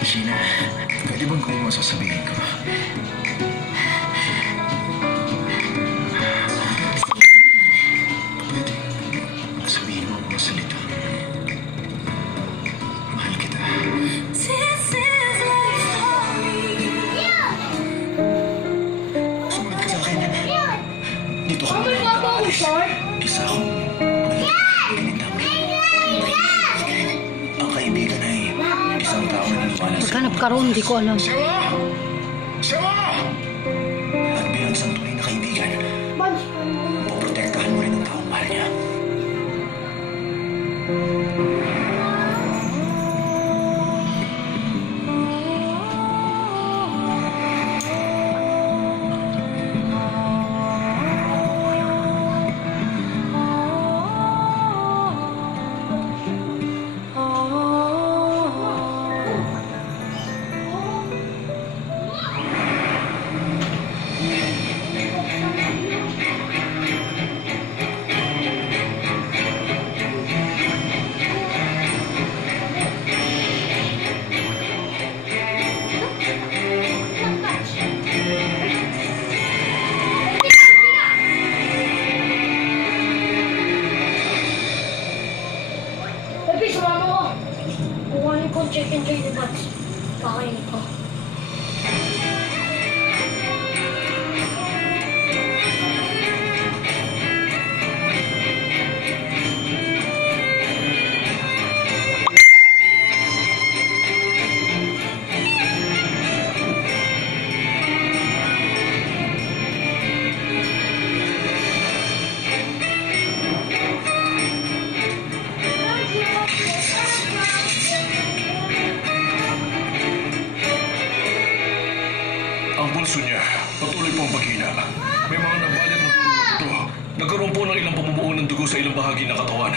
Sheena, pwede bang kung masasabihin ko? Pwede sabihin mo ang mga salita. Mahal kita. Sumunod ka sa akin. Dito ka muna ipaalis. Isa akong ganitang. Ang kaibigan ay isang tao na naniwala sa... Maghanap ka ron, di ko alam. Siwa! Siwa! At bilang isang tunay na kaibigan, poprotektahan mo rin ang taong mahal niya. Chicken joy box. Kakainin ko. Ang pulso niya, patuloy pong paghina. May mga nabalat na dugo ito. Nagkaroon po ng ilang pamumuo ng dugo sa ilang bahagi ng katawan.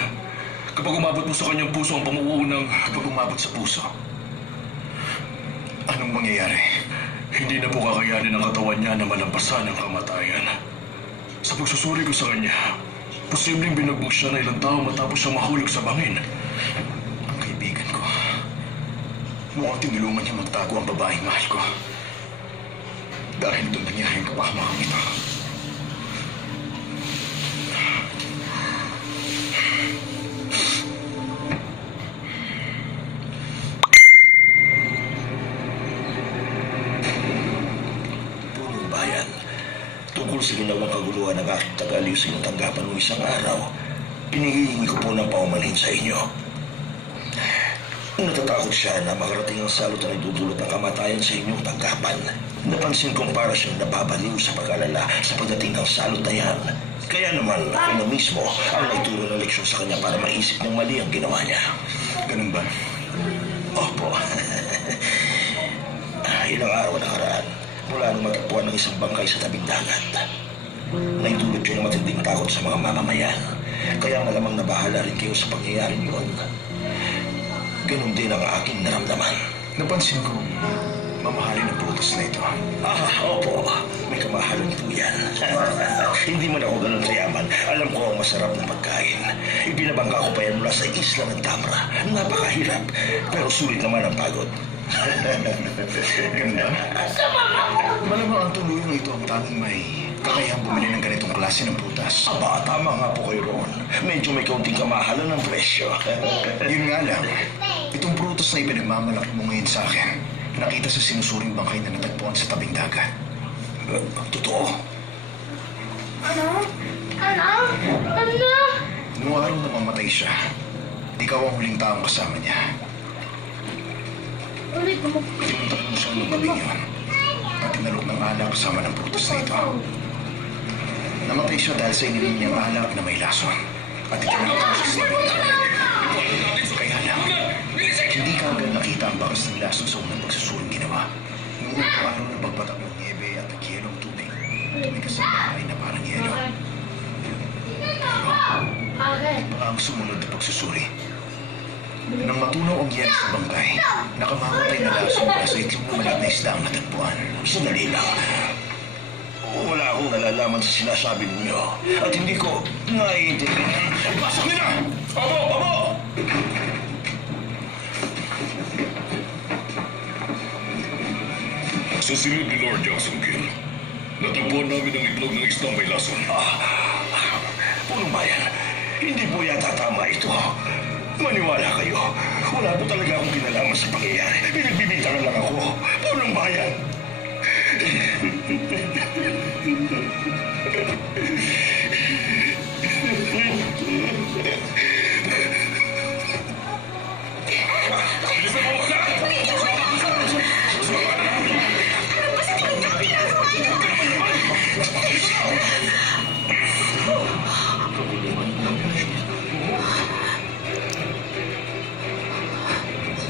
Kapag umabot po sa kanyang puso ang pamumuo ng... Kapag umabot sa puso, anong mangyayari? Hindi na po kakayanin ng katawan niya na malampasan ang kamatayan. Sa pagsusuri ko sa kanya, posibleng binugbog siya na ilang tao matapos siyang mahulog sa bangin. Ang kaibigan ko, mukhang tinulungan niya magtago ang babaeng mahal ko. Dahil doon nangyari ang kapahamakang ito. Punong bayan, tungkol sa ginawang kaguluhan ng aking tagaliw sa inyong tanggapan mo isang araw, pinihihingi ko po ng paumanhin sa inyo. Natatakot siya na makarating ang salot na idudulot ng kamatayan sa inyong tanggapan. Napansin kong para siyang nababaliw sa pag-alala sa pagdating ng salot na yan. Kaya naman ako na mismo ang nagturo ng leksyon sa kanya para maisip ng mali ang ginawa niya. Ganun ba? Opo. Ilang araw nakaraan, mula nung matagpuan ng isang bangkay sa tabing dagat. Naidulot yun ng matinding takot sa mga mamamayan. Kaya malamang nabahala rin kayo sa pangyayaring yun. Ganun din ang aking naramdaman. Napansin ko, mamahalin ang prutas na ito. Opo. May kamahalan po yan. Hindi man ako ganun kayaman. Alam ko ang masarap na pagkain. Ibinabangga ko pa yan mula sa isla ng Tamra. Napakahirap. Pero sulit naman ang pagod. Ganun ba? Malamang ang tuluyang ito ang tanging may kakayahang bumili ng ganitong klase ng prutas. Aba, tama nga po kayo roon. Medyo may kaunting kamahalan ng presyo. Yun nga lang, itong prutas na ipinagmamalaki mo ngayon sa akin, nakita sa sinusuring bangkay na natagpuan sa tabing dagat. Totoo? Ano? Ano? Ano? Noong araw na mamatay siya, ikaw ang huling taong kasama niya. Ulit mo. Pinuntak mo siya ng gabing yun at tinalok ng alak kasama ng prutas na ito. Namatay siya dahil sa ininom niyang alak na may lason at itinalok siya sa tabing dagat. Kaya lang, hindi ka agad nakita ang bakas ng lason sa unang pagsusuring ginawa. Noong araw na pagpatak ng niebe at nagyelo ang tubig, tumigas ang bahay na parang yelo. Bakit? Baka ang sumunod na pagsusuri. Nang matunaw ang yelo sa bangkay, nakamamatay na lason mula sa itlog ng maliit na isda ang natagpuan. Sandali lang. Wala akong nalalaman sa sinasabi ninyo at hindi ko naiintindihan. Pasok niyo na! Opo! Sa silid ni Lord Jacksonville, natagpuan namin ang itlog ng isdang may lason. Punong bayan, hindi po yata tama ito. Maniwala kayo, wala po talaga akong kinalaman sa pangyayari. Pinagbibintangan lang ako. Punong bayan.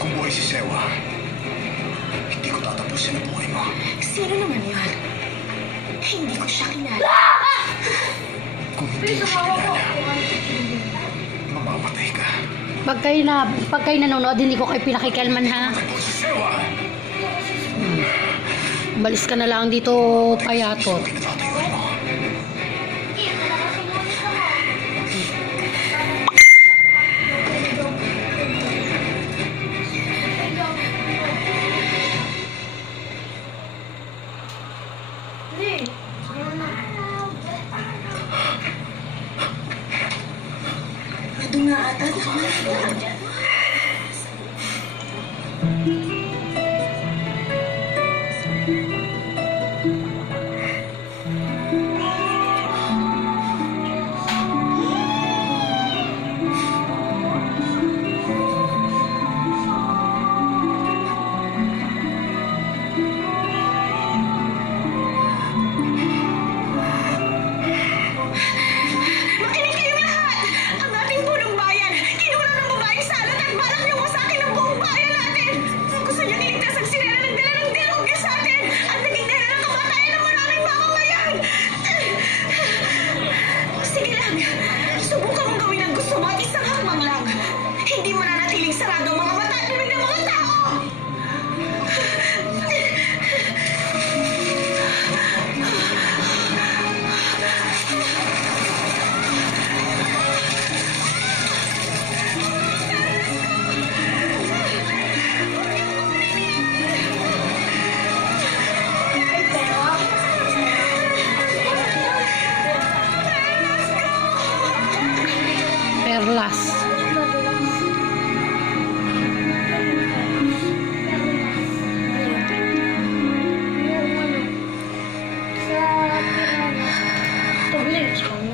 Kung buhay si Sewa, hindi ko tatapusin ang buhay mo. Sino naman yun? Hindi ko siya kilala. Kung hindi mo siya kilala, mamamatay ka. Pag kayo nanonood, hindi ko kayo pinakikalman, ha? Kung si Sewa, Balis ka na lang dito, payatot. pinatatayuan mo. Ito nga ata. Makinig kayong lahat! Ang ating punong bayan, kinuha ng babaeng salot at balak niyo sa akin ang buong bayan natin! Gusto niya niligtas ang sirena ng dala ng dilugyo sa atin at naging dala ng kamatayan ng maraming mamamayan! Sige lang, subukan mong gawin ang gusto mo at isang hakbang lang. Hindi mananatiling sarado ang mga mata at bibig ng mga tao! Perlas.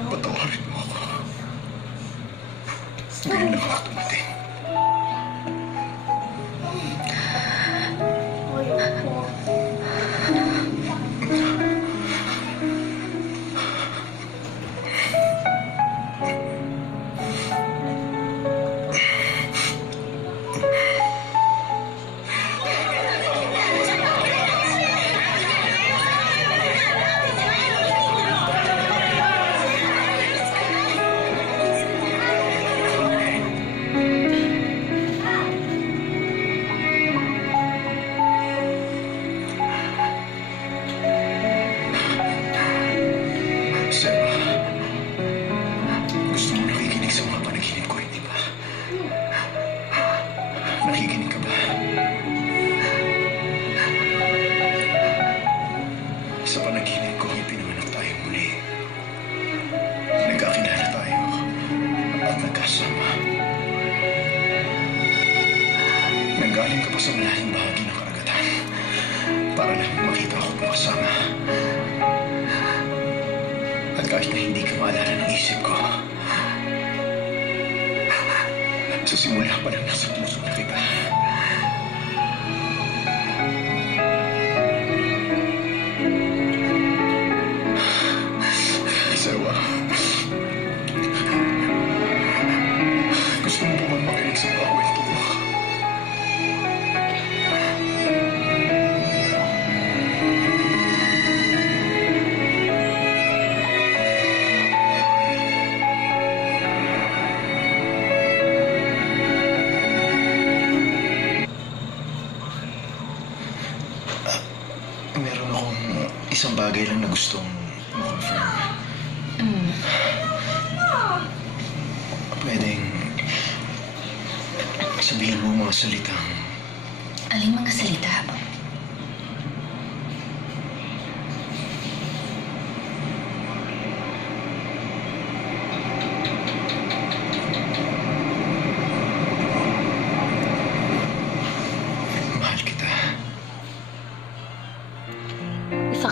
Patawarin mo ako. Ngayon lang ako dumating. Sewa, gusto mo nakikinig sa mga panaginip ko, hindi ba? Nakikinig ka ba? Sa panaginip ko, ipinanganak tayo muli. Nagkakilala tayo at nagkasama. Nanggaling ka pa sa malahing bahagi ng karagatan para lang makita ako kasama. At kahit na hindi ka maalala ng isip ko, sa simula pa lang nasa puso na kita. Sewa, gusto mo ba man makinig sa kwento ko? Meron akong isang bagay lang na gustong ma-confirm. Pwedeng sabihin mo mga salitang Aling mga salita?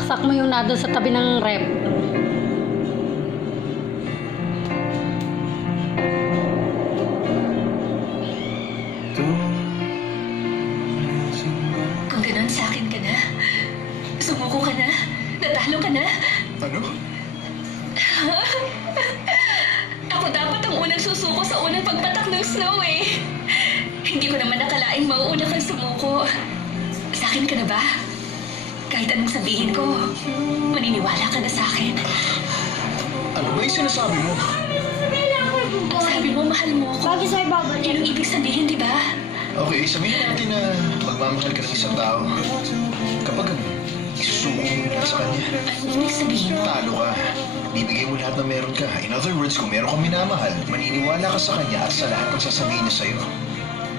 Wasak mo yung nado sa tabi ng rep. Kung ganun, sa akin ka na. Sumuko ka na. Natalo ka na. Ano? Ako dapat ang unang susuko sa unang pagpatak ng snow eh. Hindi ko naman nakalaing mauuna kang sumuko. Sa akin ka na ba? Kahit anong sabihin ko, maniniwala ka na sa akin. Ano ba yung sinasabi mo? Sabi mo, mahal mo ako. Bakit sa'yo babalik? Yun ang ibig sabihin, di ba? Okay, sabihin natin na magmamahal ka ng isang tao. Kapag isusuko mo na sa kanya, Anong ibig sabihin mo? talo ka. Bibigay mo lahat na meron ka. In other words, kung meron kang minamahal, maniniwala ka sa kanya at sa lahat ng sasabihin niya sa'yo.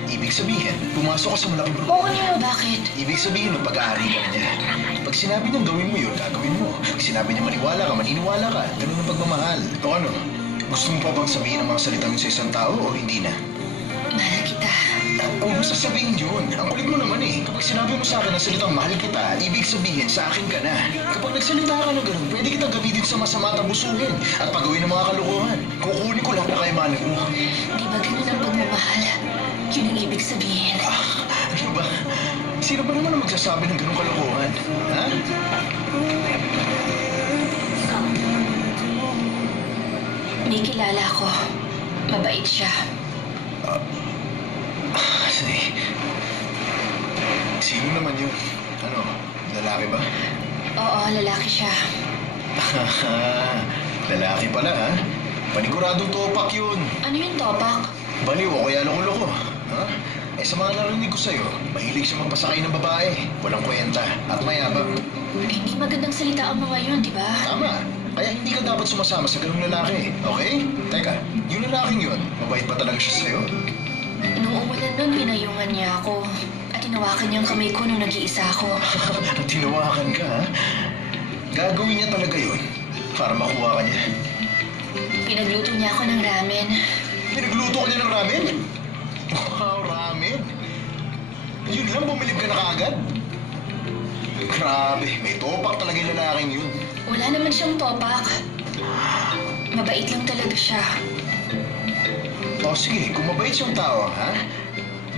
Ibig sabihin, pumasok ka sa malaking problema. Oo niyo, bakit? Ibig sabihin, pag-aari ka niya. Pag sinabi niyang gawin mo yun, gagawin mo. Pag sinabi niya maniwala ka, maniniwala ka. Ganun ang pagmamahal. O ano? Gusto mo pa bang sabihin ang mga salitang yun sa isang tao o hindi na? Mahal kita. Huwag mo sasabihin yun. Ang kulit mo naman eh. Kapag sinabi mo sa akin ang salitang mahal kita, ibig sabihin sa akin ka na. Kapag nagsalita ka na ganun, pwede kita gamitin sa masama at abusuhin at pagawin ng mga kalokohan. Kukunin ko lahat na kayamanan mo. Di ba ganun ang pagmamahal? Yun ang ibig sabihin. Ano ba? Sino ba naman ang magsasabi ng ganung kalokohan? Ha? May kilala ko. Mabait siya. Sino naman yun? Ano? Lalaki ba? Oo, lalaki siya. Lalaki pala ha? Paniguradong topak yun. Ano yung topak? Baliw o kaya loko-loko. Ha? Eh sa mga narinig ko sa'yo, mahilig siya magpasakay ng babae. Walang kwenta at mayabang. Hindi magandang salita ang mga yun, di ba? Tama. Kaya hindi ka dapat sumasama sa ganung lalaki. Okay? Teka, yung lalaking yun, mabait ba talaga siya sa'yo? Nung umulan nun, pinayungan niya ako. At tinawakan niya ang kamay ko nung nag-iisa ako. Tinawakan ka ha? Gagawin niya talaga yun para makuha ka niya. Pinagluto niya ako ng ramen. Pinagluto ka niya ng ramen? Wow, ramen? Yun lang, bumilib ka na kaagad? Grabe, may topak talaga yung lalaking yun. Wala naman siyang topak. Mabait lang talaga siya. O sige, kung mabait siyang tao, ha?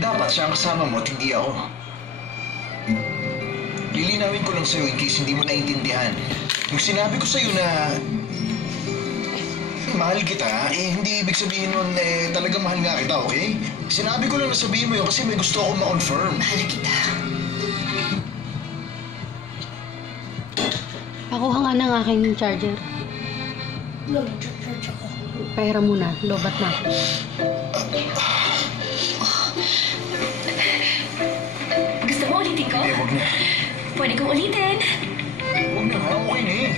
Dapat siya ang kasama mo at hindi ako. Lilinawin ko lang sa'yo in case hindi mo naiintindihan. Yung sinabi ko sa'yo na mahal kita, eh hindi ibig sabihin nun eh talagang mahal nga kita, okay? Sinabi ko lang na sabihin mo yun kasi may gusto akong ma-confirm. Mahal kita. Pakuha nga ng aking charger. Nag-church ako. Pahira muna. Lobat na. Gusto mo ulitin ko? Eh, wag na. Pwede kong ulitin. Wag na nga, okay na eh.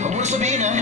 Huwag mo na sabihin, ha?